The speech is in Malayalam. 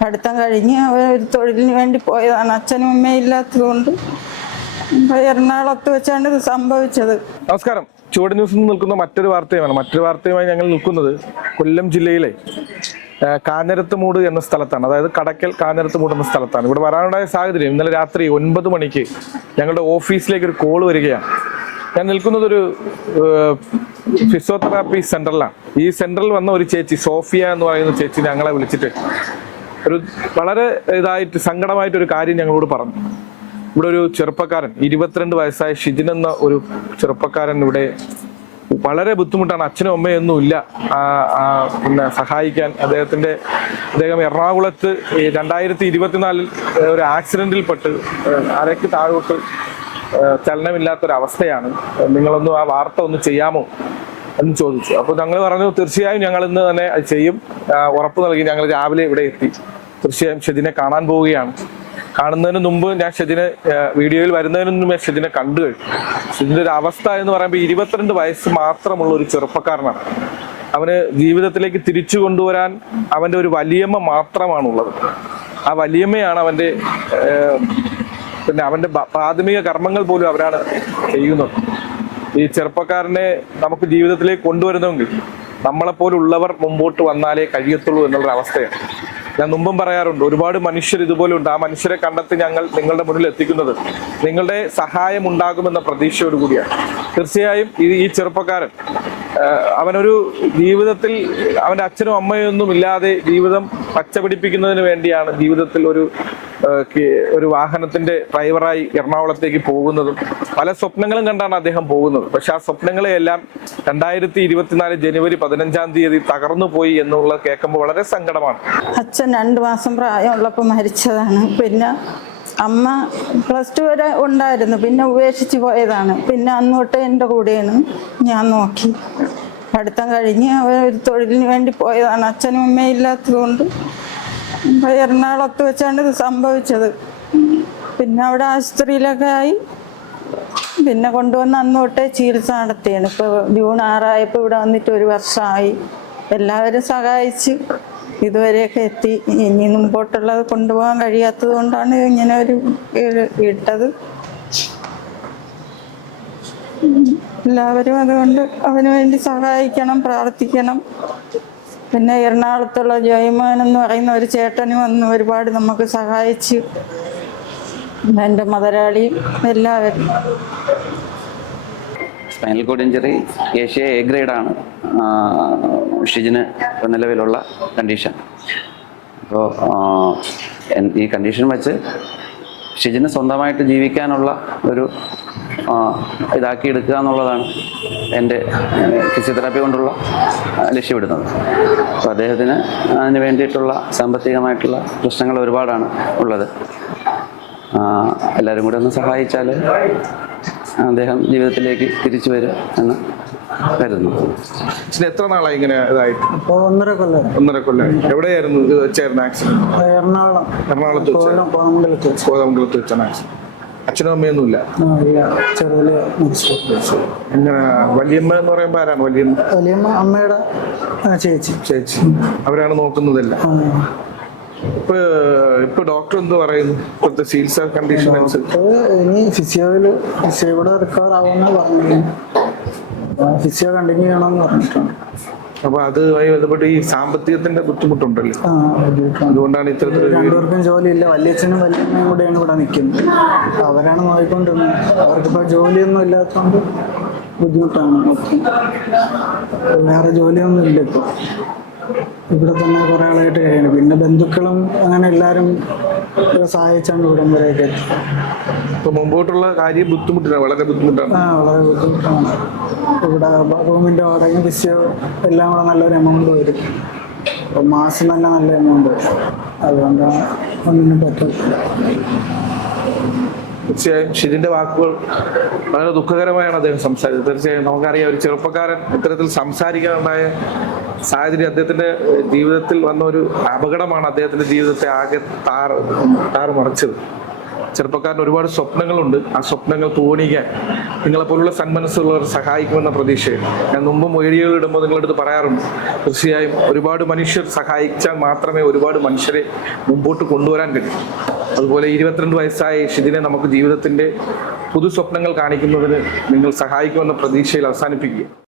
പഠിത്തം കഴിഞ്ഞ് അവർ ഒരു തൊഴിലിന് വേണ്ടി പോയതാണ്. അച്ഛനും അമ്മയും ഇല്ലാത്തതുകൊണ്ട് എറണാകുളത്ത് വെച്ചാണ് ഇത് സംഭവിച്ചത്. നമസ്കാരം. ചുവട് ന്യൂസിൽ നിൽക്കുന്ന മറ്റൊരു വാർത്തയുമായി ഞങ്ങൾ നിൽക്കുന്നത് കൊല്ലം ജില്ലയിലെ കാഞ്ഞിരത്തുമൂട് എന്ന സ്ഥലത്താണ്. അതായത് കടക്കൽ കാഞ്ഞിരത്തുമൂട് എന്ന സ്ഥലത്താണ്. ഇവിടെ വരാനുണ്ടായ സാഹചര്യം, ഇന്നലെ രാത്രി 9 മണിക്ക് ഞങ്ങളുടെ ഓഫീസിലേക്ക് ഒരു കോൾ വരികയാണ്. ഞാൻ നിൽക്കുന്നത് ഒരു ഫിസിയോതെറാപ്പി സെന്ററിലാണ്. ഈ സെന്ററിൽ വന്ന ഒരു ചേച്ചി, സോഫിയ എന്ന് പറയുന്ന ചേച്ചി ഞങ്ങളെ വിളിച്ചിട്ട് ഒരു വളരെ സങ്കടമായിട്ടൊരു കാര്യം ഞങ്ങളോട് പറഞ്ഞു. ഇവിടെ ഒരു ചെറുപ്പക്കാരൻ, 22 വയസ്സായ ഷിജിൻ എന്ന ഒരു ചെറുപ്പക്കാരൻ ഇവിടെ വളരെ ബുദ്ധിമുട്ടാണ്. അച്ഛനും അമ്മയൊന്നും ഇല്ല പിന്നെ സഹായിക്കാൻ. അദ്ദേഹം എറണാകുളത്ത് 2024 ഒരു ആക്സിഡന്റിൽ പെട്ട് അരയ്ക്ക് താഴോട്ട് ചലനമില്ലാത്തൊരവസ്ഥയാണ്. നിങ്ങളൊന്ന് ആ വാർത്ത ഒന്ന് ചെയ്യാമോ എന്ന് ചോദിച്ചു. അപ്പോൾ ഞങ്ങൾ പറഞ്ഞു തീർച്ചയായും ഞങ്ങൾ ഇന്ന് തന്നെ അത് ചെയ്യും, ഉറപ്പ് നൽകി. ഞങ്ങൾ രാവിലെ ഇവിടെ എത്തി. തീർച്ചയായും ഷിജിനെ കാണാൻ പോവുകയാണ്. കാണുന്നതിന് മുമ്പ് ഞാൻ ഷിജിനെ വീഡിയോയിൽ വരുന്നതിന് മുമ്പ് ഞാൻ ഷിജിനെ കണ്ടു കഴിഞ്ഞു. ഷിജിന്റെ ഒരു അവസ്ഥ എന്ന് പറയുമ്പോൾ 22 വയസ്സ് മാത്രമുള്ള ഒരു ചെറുപ്പക്കാരനാണ്. അവന് ജീവിതത്തിലേക്ക് തിരിച്ചു കൊണ്ടുവരാൻ അവന്റെ ഒരു വലിയമ്മ മാത്രമാണുള്ളത്. ആ വലിയമ്മയാണ് അവന്റെ പ്രാഥമിക കർമ്മങ്ങൾ പോലും അവരാണ് ചെയ്യുന്നത്. ഈ ചെറുപ്പക്കാരനെ നമുക്ക് ജീവിതത്തിലേക്ക് കൊണ്ടുവരുന്നെങ്കിൽ നമ്മളെപ്പോലുള്ളവർ മുമ്പോട്ട് വന്നാലേ കഴിയത്തുള്ളൂ എന്നുള്ളൊരു അവസ്ഥയാണ്. ഞാൻ മുമ്പും പറയാറുണ്ട്, ഒരുപാട് മനുഷ്യർ ഇതുപോലെ ഉണ്ട്. ആ മനുഷ്യരെ കണ്ടെത്തി ഞങ്ങൾ നിങ്ങളുടെ മുന്നിൽ എത്തിക്കുന്നത് നിങ്ങളുടെ സഹായം ഉണ്ടാകുമെന്ന പ്രതീക്ഷയോടുകൂടിയാണ്. തീർച്ചയായും ഈ ചെറുപ്പക്കാരൻ അവനൊരു ജീവിതത്തിൽ അവൻ്റെ അച്ഛനും അമ്മയൊന്നും ഇല്ലാതെ ജീവിതം പച്ചപിടിപ്പിക്കുന്നതിന് വേണ്ടിയാണ് ജീവിതത്തിൽ ഒരു വാഹനത്തിന്റെ ഡ്രൈവറായി എറണാകുളത്തേക്ക് പോകുന്നതും പല സ്വപ്നങ്ങളും കണ്ടാണ് അദ്ദേഹം പോകുന്നത്. പക്ഷെ ആ സ്വപ്നങ്ങളെയെല്ലാം 2024 ജനുവരി 15-ാം തീയതി തകർന്നു പോയി എന്നുള്ളത് കേൾക്കുമ്പോൾ വളരെ സങ്കടമാണ്. അച്ഛൻ 2 മാസം പ്രായമുള്ളപ്പോൾ മരിച്ചതാണ്. പിന്നെ അമ്മ +2 വരെ ഉണ്ടായിരുന്നു, പിന്നെ ഉപേക്ഷിച്ച് പോയതാണ്. പിന്നെ അന്നോട്ട് എൻ്റെ കൂടെയാണ് ഞാൻ നോക്കി. പഠിത്തം കഴിഞ്ഞ് അവർ ഒരു തൊഴിലിന് വേണ്ടി പോയതാണ്. അച്ഛനും അമ്മയും ഇല്ലാത്തതുകൊണ്ട് എറണാകുളത്ത് വെച്ചാണ് ഇത് സംഭവിച്ചത്. പിന്നെ അവിടെ ആശുപത്രിയിലൊക്കെ ആയി. പിന്നെ കൊണ്ടുവന്ന് അന്നോട്ടേ ചികിത്സ നടത്തിയാണ്. ഇപ്പോൾ ജൂൺ 6 ആയപ്പോൾ ഇവിടെ വന്നിട്ട് 1 വർഷമായി. എല്ലാവരും സഹായിച്ച് ഇതുവരെയൊക്കെ എത്തി. ഇനി മുമ്പോട്ടുള്ളത് കൊണ്ടുപോകാൻ കഴിയാത്തത് കൊണ്ടാണ് ഇങ്ങനെ ഒരു ഇട്ടത്. എല്ലാവരും അതുകൊണ്ട് അവന് വേണ്ടി സഹായിക്കണം, പ്രാർത്ഥിക്കണം. പിന്നെ എറണാകുളത്തുള്ള ജോയ്മോൻ എന്ന് പറയുന്ന ഒരു ചേട്ടന് വന്ന് ഒരുപാട് നമുക്ക് സഹായിച്ച്, എൻ്റെ മുതലാളിയും എല്ലാവരും. Spinal cord injury Asia A ഗ്രേഡാണ് ഷിജിന് നിലവിലുള്ള കണ്ടീഷൻ. അപ്പോൾ ഈ കണ്ടീഷൻ വെച്ച് ഷിജിന് സ്വന്തമായിട്ട് ജീവിക്കാനുള്ള ഒരു ഇതാക്കിയെടുക്കുക എന്നുള്ളതാണ് എൻ്റെ ഫിസിയോതെറാപ്പി കൊണ്ടുള്ള ലക്ഷ്യമിടുന്നത്. അപ്പോൾ അദ്ദേഹത്തിന് അതിന് വേണ്ടിയിട്ടുള്ള സാമ്പത്തികമായിട്ടുള്ള പ്രശ്നങ്ങൾ ഒരുപാടാണ് ഉള്ളത്. എല്ലാവരും കൂടെ ഒന്ന് സഹായിച്ചാൽ അദ്ദേഹം ജീവിതത്തിലേക്ക് തിരിച്ചു വരും എന്ന് കരുതുന്നു. എത്ര നാളായി ഇങ്ങനെ ഇതായിട്ട്? 1.5 കൊല്ലം. എവിടെയായിരുന്നു വെച്ചായിരുന്നു ആക്സിഡന്റ്? എറണാകുളത്ത് വെച്ചാണ് ആക്സിഡന്റ്. അച്ഛനും അമ്മയൊന്നും ഇല്ല. എങ്ങനെ? വല്യമ്മ എന്ന് പറയുമ്പോ ആരാണ് വലിയമ്മ? അമ്മയുടെ ചേച്ചി. അവരാണ് നോക്കുന്നതല്ല. ഇപ്പൊ ഡോക്ടർ എന്ത് പറയുന്നു? ഇപ്പോഴത്തെ ചികിത്സാ കണ്ടീഷൻ ഇനി ഫിസിയോയുടെ റിക്കവർ ആവുമെന്ന് പറഞ്ഞു. ഫിസിയോ കണ്ടിന്യൂ ചെയ്യണമെന്ന് പറഞ്ഞിട്ടുണ്ട്. അപ്പൊ അതുമായി ബന്ധപ്പെട്ട് ഈ സാമ്പത്തികത്തിന്റെ ബുദ്ധിമുട്ടുണ്ടല്ലോ, അതുകൊണ്ടാണ് ഇത്തരത്തിൽ 2 പേർക്കും ജോലിയില്ല. വല്യച്ഛനും വല്യമ്മയും കൂടെയാണ് ഇവിടെ നിൽക്കുന്നത്. അവരാണ് നോക്കിക്കൊണ്ടിരുന്നത്. അവർക്കിപ്പോ ജോലിയൊന്നും ഇല്ലാത്തതുകൊണ്ട് ബുദ്ധിമുട്ടാണ്. വേറെ ജോലിയൊന്നും ഇല്ല ഇപ്പൊ. ഇവിടെ തന്നെ കുറെ ആളായിട്ട് കഴിയണം. പിന്നെ ബന്ധുക്കളും അങ്ങനെ എല്ലാരും സഹായിച്ചാണ്ട് ഇവിടം വരെയൊക്കെ എത്തി. ഇപ്പൊ മുമ്പോട്ടുള്ള കാര്യം ബുദ്ധിമുട്ടാണ്, വളരെ ബുദ്ധിമുട്ടാണ്. വളരെ ബുദ്ധിമുട്ടാണ്. ഇവിടെ റൂമിന്റെ വാടകയും ഫിസിയോ എല്ലാം കൂടെ നല്ലൊരു എമൗണ്ട് വരും. അപ്പൊ മാസം തന്നെ നല്ല എമൗണ്ട് വരും. അതുകൊണ്ടാണ് ഒന്നിനും പറ്റില്ല. തീർച്ചയായും ഷിജിന്റെ വാക്കുകൾ വളരെ ദുഃഖകരമായാണ് അദ്ദേഹം സംസാരിച്ചത്. തീർച്ചയായും നമുക്കറിയാം, ഒരു ചെറുപ്പക്കാരൻ ഇത്തരത്തിൽ സംസാരിക്കാനുണ്ടായ സാഹചര്യം അദ്ദേഹത്തിന്റെ ജീവിതത്തിൽ വന്ന ഒരു അപകടമാണ് അദ്ദേഹത്തിന്റെ ജീവിതത്തെ ആകെ താറുമറിച്ചത്. ചെറുപ്പക്കാരന് ഒരുപാട് സ്വപ്നങ്ങളുണ്ട്. ആ സ്വപ്നങ്ങൾ തോണിക്കാൻ നിങ്ങളെപ്പോലുള്ള സന്മനസ്സുള്ളവർ സഹായിക്കുമെന്ന പ്രതീക്ഷയിൽ ഞാൻ മുമ്പും വീഡിയോ ഇടുമ്പോൾ നിങ്ങളുടെ അടുത്ത് പറയാറുണ്ട്. തീർച്ചയായും ഒരുപാട് മനുഷ്യർ സഹായിച്ചാൽ മാത്രമേ ഒരുപാട് മനുഷ്യരെ മുമ്പോട്ട് കൊണ്ടുവരാൻ കഴിയൂ. അതുപോലെ 22 വയസ്സായ ഷിദിനെ നമുക്ക് ജീവിതത്തിന്റെ പുതു സ്വപ്നങ്ങൾ കാണിക്കുന്നതിന് നിങ്ങൾ സഹായിക്കുമെന്ന പ്രതീക്ഷയിൽ അവസാനിപ്പിക്കുക.